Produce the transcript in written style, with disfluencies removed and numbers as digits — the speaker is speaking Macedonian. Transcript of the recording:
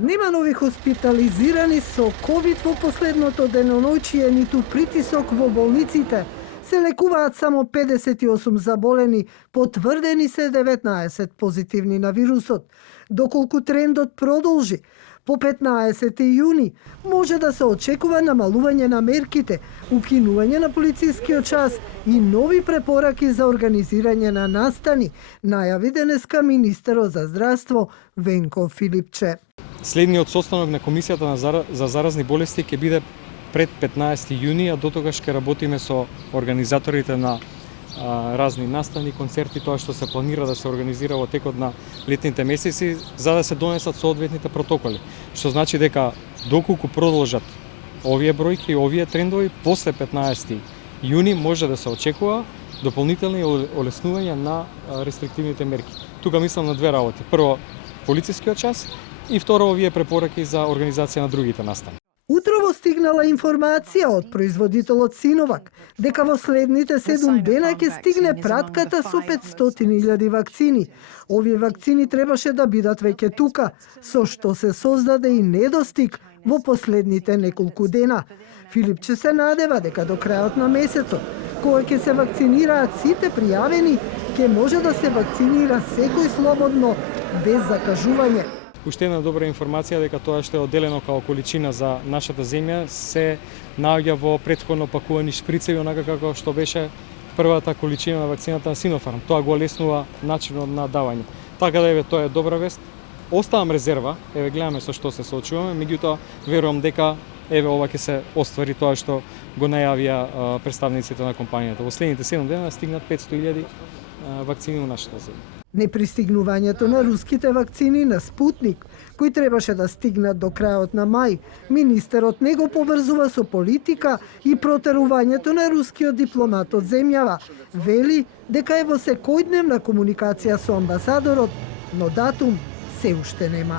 Нема нови хоспитализирани со ковид во последното деноноќие, ниту притисок во болниците. Се лекуваат само 58 заболени, потврдени се 19 позитивни на вирусот. Доколку трендот продолжи, по 15 јуни може да се очекува намалување на мерките, укинување на полицискиот час и нови препораки за организирање на настани, најави денеска министерот за здравство Венко Филипче. Следниот состанок на Комисијата за заразни болести ќе биде пред 15 јуни, а дотогаш ќе работиме со организаторите на разни настани, концерти, тоа што се планира да се организира во текот на летните месеци, за да се донесат соодветните протоколи. Што значи дека доколку продолжат овие бројки, овие трендови, после 15 јуни може да се очекува дополнителни олеснување на рестриктивните мерки. Тука мислам на две работи. Прво, полицискиот час и второ, овие препораки за организација на другите настани. Утрово стигнала информација од производителот Синовак дека во следните 7 дена ќе стигне пратката со 500.000 вакцини. Овие вакцини требаше да бидат веќе тука, со што се создаде и недостиг во последните неколку дена. Филипче се надева дека до крајот на месецот, кога ќе се вакцинираат сите пријавени, ќе може да се вакцинира секој слободно, без закажување. Уште една добра информација дека тоа што е одделено као количина за нашата земја се наоѓа во претходно пакувани шприцеви, онака како што беше првата количина на вакцината на Синофарм. Тоа го олеснува начинот на давање. Така да еве, тоа е добра вест. Оставам резерва, еве гледаме со што се соочуваме, меѓутоа верувам дека еве ова ќе се оствари тоа што го најавија представниците на компанијата. Во следните 7 дена стигнат 500.000 вакцини во нашата земја. Непристигнувањето на руските вакцини на Спутник, кои требаше да стигнат до крајот на мај, министерот не го поврзува со политика и протерувањето на рускиот дипломат од земјава. Вели дека е во секојдневна комуникација со амбасадорот, но датум се уште нема.